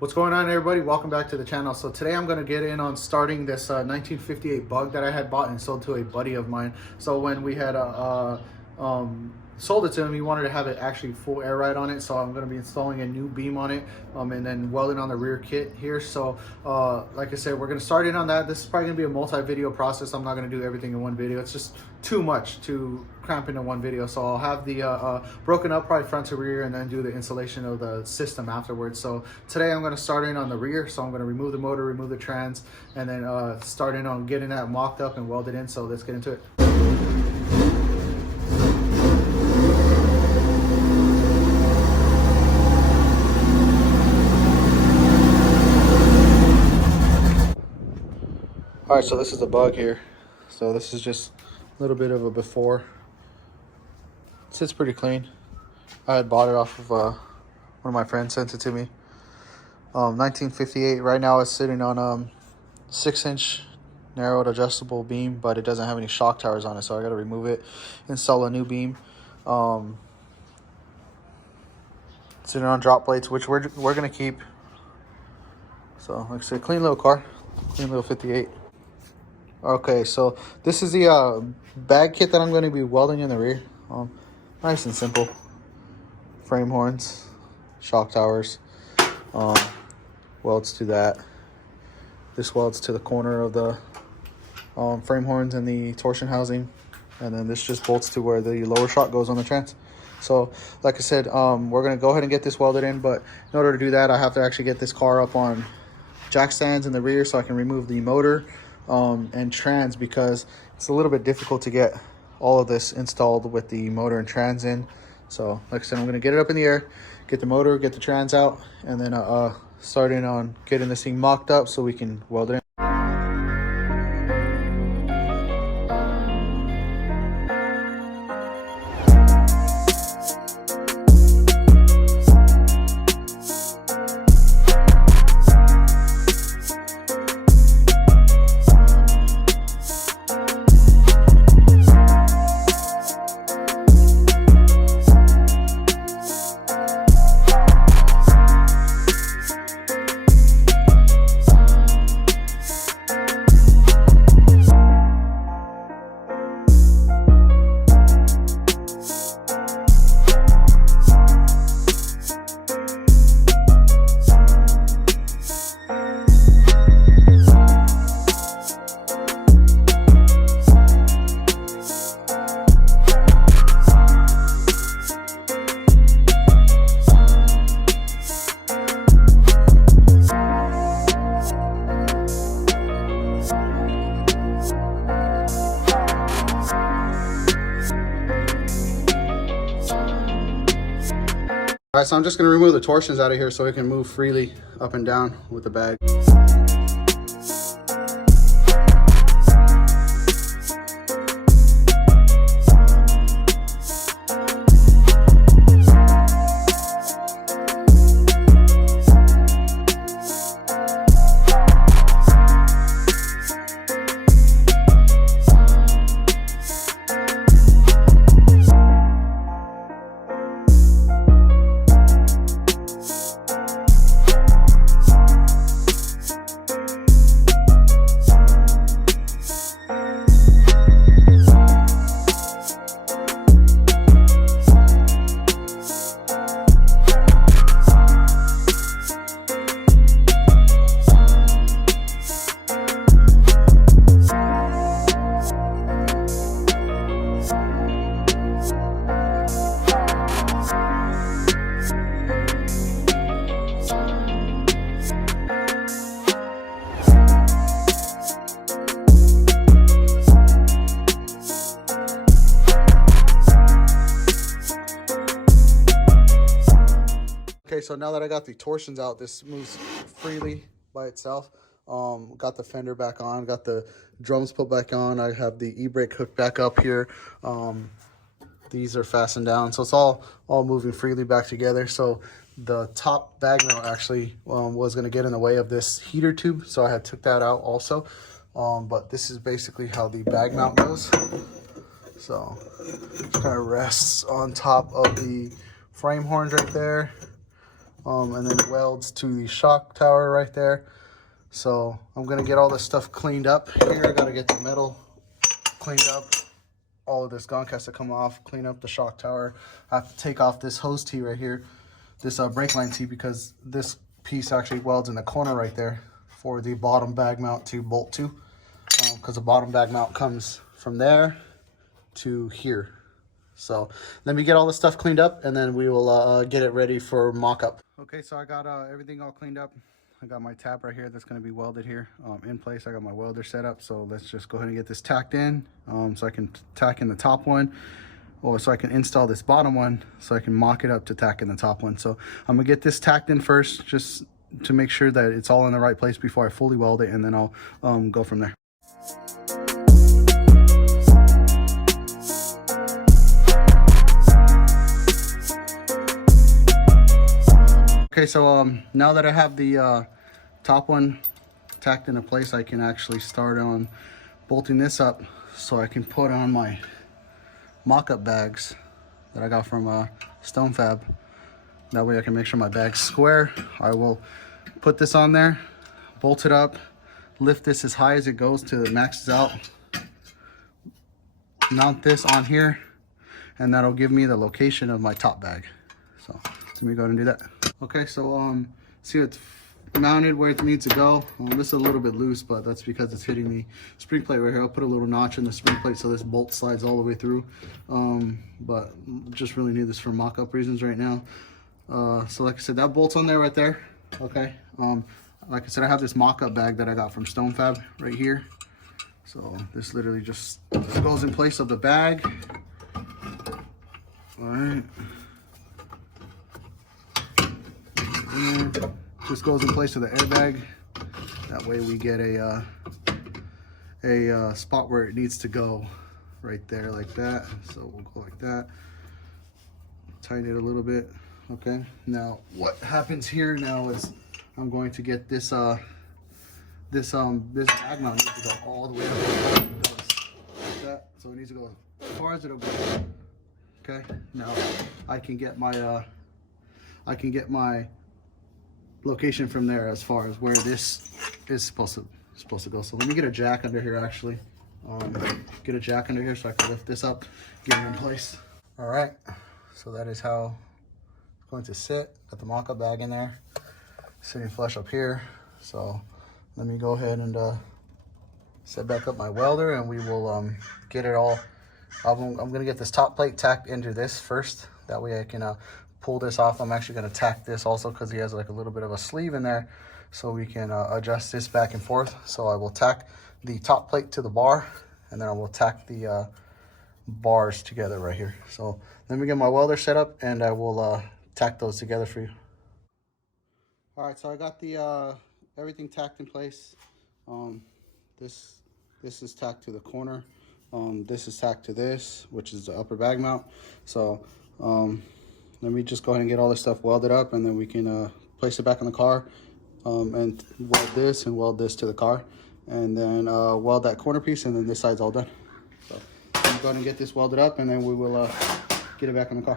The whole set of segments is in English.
What's going on, everybody? Welcome back to the channel. So today I'm going to get in on starting this 1958 bug that I had bought and sold to a buddy of mine. So when we had sold it to him, he wanted to have it actually full air ride on it. So I'm going to be installing a new beam on it and then welding on the rear kit here. So like I said, we're going to start in on that. This is probably going to be a multi-video process. I'm not going to do everything in one video. It's just too much to cramp into one video. So I'll have the broken up probably front to rear and then do the installation of the system afterwards. So today I'm going to start in on the rear. So I'm going to remove the motor, remove the trans, and then start in on getting that mocked up and welded in. So let's get into it. All right, so this is the bug here. So this is just a little bit of a before. It sits pretty clean. I had bought it off of one of my friends, sent it to me. 1958. Right now it's sitting on 6-inch narrowed adjustable beam, but it doesn't have any shock towers on it, so I got to remove it, install a new beam. Sitting on drop plates, which we're gonna keep. So like I said, clean little car, clean little 58. Okay, so this is the bag kit that I'm going to be welding in the rear. Nice and simple. Frame horns, shock towers, welds to that. This welds to the corner of the frame horns and the torsion housing, and then this just bolts to where the lower shock goes on the trans. So like I said, we're going to go ahead and get this welded in, but in order to do that, I have to actually get this car up on jack stands in the rear so I can remove the motor and trans, because it's a little bit difficult to get all of this installed with the motor and trans in. So like I said, I'm going to get it up in the air, get the motor, get the trans out, and then start in on getting this thing mocked up so we can weld it in. All right, so I'm just going to remove the torsions out of here so it can move freely up and down with the bag. Okay, so now that I got the torsions out, this moves freely by itself. Got the fender back on, got the drums put back on. I have the e-brake hooked back up here. These are fastened down, so it's all moving freely back together. So the top bag mount actually was going to get in the way of this heater tube, so I had took that out also. But this is basically how the bag mount goes. So it kind of rests on top of the frame horns right there. and then welds to the shock tower right there. So I'm gonna get all this stuff cleaned up here. I gotta get the metal cleaned up. All of this gunk has to come off, clean up the shock tower. I have to take off this hose tee right here, this brake line tee, because this piece actually welds in the corner right there for the bottom bag mount to bolt to, because the bottom bag mount comes from there to here. So let me get all this stuff cleaned up, and then we will get it ready for mock-up. Okay, so I got everything all cleaned up. I got my tab right here that's going to be welded here in place. I got my welder set up, so let's just go ahead and get this tacked in, so I can tack in the top one, or so I can install this bottom one so I can mock it up to tack in the top one. So I'm gonna get this tacked in first, just to make sure that it's all in the right place before I fully weld it, and then I'll go from there. Okay, so now that I have the top one tacked into place, I can actually start on bolting this up so I can put on my mock-up bags that I got from Stone Fab. That way I can make sure my bag's square. I will put this on there, bolt it up, lift this as high as it goes till it maxes out, mount this on here, and that'll give me the location of my top bag. So let me go ahead and do that. Okay, so see, it's mounted where it needs to go. This is a little bit loose, but that's because it's hitting the spring plate right here. I'll put a little notch in the spring plate so this bolt slides all the way through, but just really need this for mock-up reasons right now. So like I said, that bolt's on there right there. Okay, like I said, I have this mock-up bag that I got from Stone Fab right here. So this literally just goes in place of the bag. All right. Just goes in place of the airbag. That way we get a spot where it needs to go, right there like that. So we'll go like that. Tighten it a little bit. Okay. Now what happens here now is I'm going to get this this bag mount needs to go all the way up like that. So it needs to go as far as it'll go. Okay. Now I can get my location from there as far as where this is supposed to go. So let me get a jack under here actually. Get a jack under here so I can lift this up, get it in place. All right, so that is how it's going to sit. Got the mock-up bag in there, sitting flush up here. So let me go ahead and set back up my welder, and we will get it all. I'm gonna get this top plate tacked into this first. That way I can pull this off. I'm actually going to tack this also because he has like a little bit of a sleeve in there, so we can adjust this back and forth. So I will tack the top plate to the bar, and then I will tack the bars together right here. So let me get my welder set up, and I will tack those together for you. All right, so I got the everything tacked in place. This is tacked to the corner. This is tacked to this, which is the upper bag mount. So let me just go ahead and get all this stuff welded up, and then we can place it back in the car, and weld this to the car, and then weld that corner piece, and then this side's all done. So I'm going to go ahead and get this welded up, and then we will get it back in the car.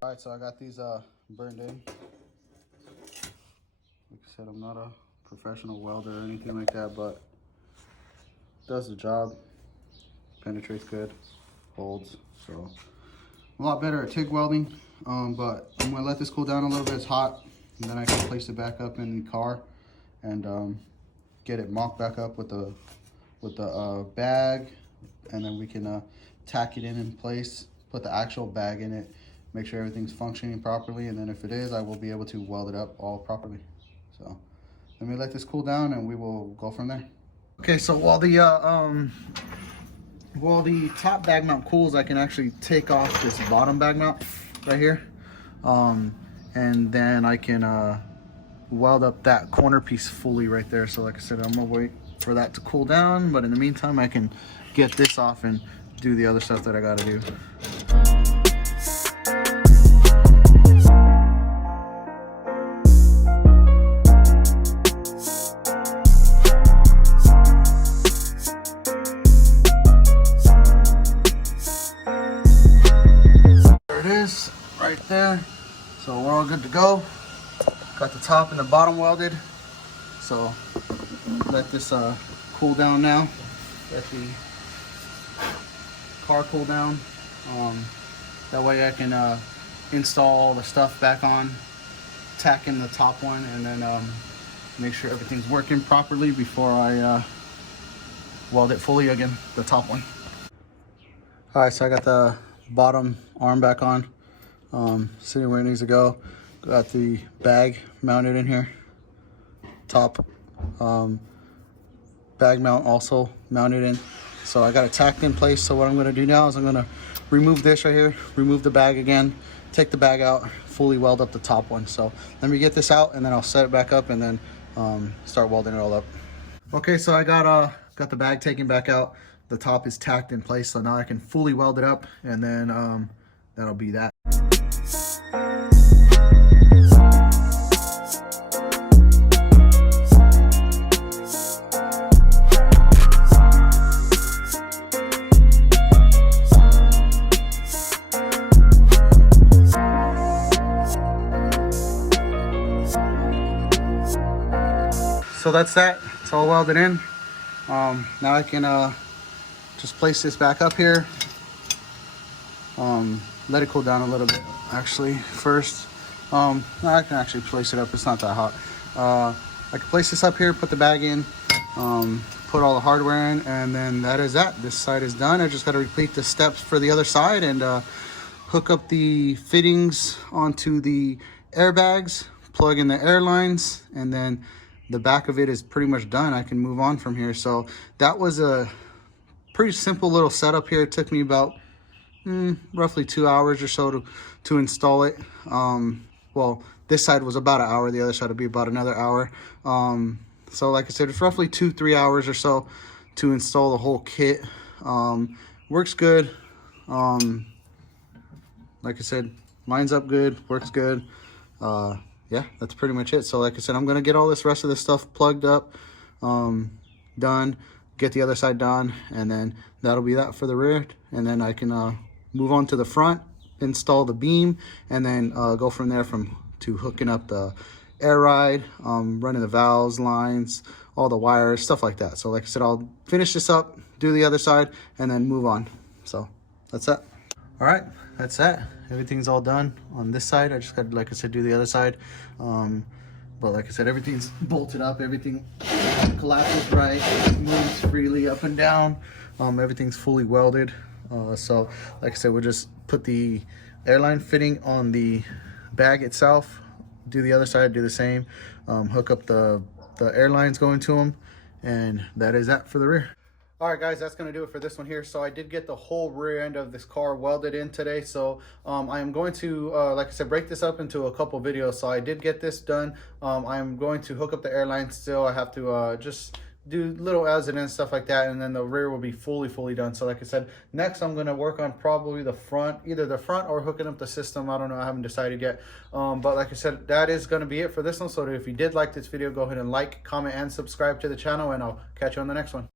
All right, so I got these burned in. Like I said, I'm not a professional welder or anything like that, but does the job, penetrates good, holds. So a lot better at TIG welding, but I'm gonna let this cool down a little bit. It's hot, and then I can place it back up in the car and get it mocked back up with the bag, and then we can tack it in place, put the actual bag in it, make sure everything's functioning properly, and then if it is, I will be able to weld it up all properly. So let me let this cool down, and we will go from there. Okay, so while the top bag mount cools, I can actually take off this bottom bag mount right here, and then I can weld up that corner piece fully right there. So like I said, I'm gonna wait for that to cool down, but in the meantime I can get this off and do the other stuff that I gotta do. good to go. Got the top and the bottom welded. So let this cool down now. Let the car cool down. That way I can install all the stuff back on, tack in the top one, and then make sure everything's working properly before I weld it fully again, the top one. All right, so I got the bottom arm back on, sitting where it needs to go. Got the bag mounted in here, top bag mount also mounted in. So I got it tacked in place. So what I'm gonna do now is I'm gonna remove this right here, remove the bag again, take the bag out, fully weld up the top one. So let me get this out and then I'll set it back up and then start welding it all up. Okay, so I got the bag taken back out. The top is tacked in place, so now I can fully weld it up, and then that'll be that. So that's that. It's all welded in. Now I can just place this back up here. Let it cool down a little bit actually first. No, I can actually place it up. It's not that hot. I can place this up here, put the bag in, put all the hardware in, and then that is that. This side is done. I just got to repeat the steps for the other side and hook up the fittings onto the airbags, plug in the air lines, and then the back of it is pretty much done. I can move on from here. So that was a pretty simple little setup here. It took me about roughly 2 hours or so to install it. Well, this side was about an hour, the other side would be about another hour. So like I said, it's roughly 2-3 hours or so to install the whole kit. Works good. Like I said, lines up good, works good. Yeah, that's pretty much it. So like I said, I'm gonna get all this rest of this stuff plugged up, done, get the other side done, and then that'll be that for the rear. And then I can move on to the front, install the beam, and then go from there to hooking up the air ride, running the valves, lines, all the wires, stuff like that. So like I said, I'll finish this up, do the other side, and then move on. So that's that. All right, that's that. Everything's all done on this side. I just got, like I said, do the other side. But like I said, everything's bolted up. Everything collapses right, moves freely up and down. Everything's fully welded. So like I said, we'll just put the airline fitting on the bag itself, do the other side, do the same, hook up the airlines going to them, and that is that for the rear. All right, guys, that's going to do it for this one here. So I did get the whole rear end of this car welded in today. So I am going to, like I said, break this up into a couple videos. So I did get this done. I'm going to hook up the airline still. I have to just do little odds and stuff like that, and then the rear will be fully done. So like I said, next I'm going to work on probably the front, either the front or hooking up the system. I don't know, I haven't decided yet. But like I said, that is going to be it for this one. So if you did like this video, go ahead and like, comment, and subscribe to the channel, and I'll catch you on the next one.